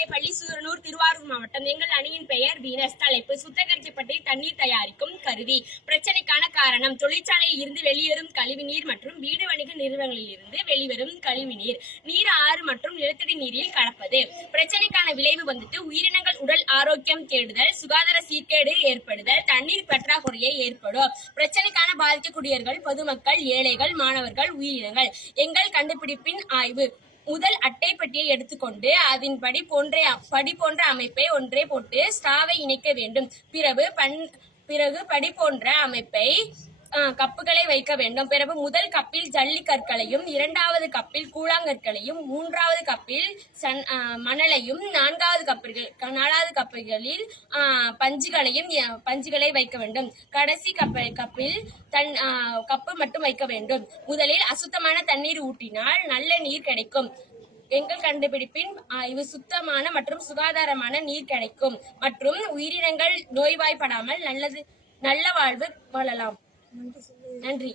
மேல்நிலைப்பள்ளி சூரனூர், திருவாரூர் மாவட்டம். எங்கள் அணியின் பெயர் வீனஸ். தலைப்பு: சுத்திகரிக்கப்பட்ட தண்ணீர் தயாரிக்கும் கருவி. பிரச்சனைக்கான காரணம்: தொழிற்சாலையில் இருந்து வெளியேறும் கழிவுநீர் மற்றும் வீடு வணிக நிறுவனங்களில் இருந்து வெளிவரும் கழிவுநீர் நீர், ஆறு மற்றும் நிலத்தடி நீரில் கலப்பது. பிரச்சனைக்கான விளைவு உயிரினங்கள் உடல் ஆரோக்கியம் கெடுதல், சுகாதார சீர்கேடு ஏற்படுதல், தண்ணீர் பற்றாக்குறையை ஏற்படும். பிரச்சனைக்கான பாதிக்கக்கூடியவர்கள் பொதுமக்கள், ஏழைகள், மாணவர்கள், உயிரினங்கள். எங்கள் கண்டுபிடிப்பின் ஆய்வு: முதல் அட்டை பெட்டியை எடுத்துக்கொண்டு அதன் படி போன்ற அமைப்பை ஒன்றே போட்டு ஸ்ட்ராவை இணைக்க வேண்டும். பிறகு படி போன்ற அமைப்பை கப்புகளை வைக்க வேண்டும். பிறகு முதல் கப்பில் ஜல்லி கற்களையும், இரண்டாவது கப்பில் கூழாங்கற்களையும், மூன்றாவது கப்பில் மணலையும், நான்காவது கப்புகளில் பஞ்சுகளை வைக்க வேண்டும். கடைசி கப்பில் கப்பு மட்டும் வைக்க வேண்டும். முதலில் அசுத்தமான தண்ணீர் ஊற்றினால் நல்ல நீர் கிடைக்கும். எங்கள் கண்டுபிடிப்பின் ஆய்வு: சுத்தமான மற்றும் சுகாதாரமான நீர் கிடைக்கும் மற்றும் உயிரினங்கள் நோய்வாய்ப்படாமல் நல்ல வாழ்வு வாழலாம். நன்றி.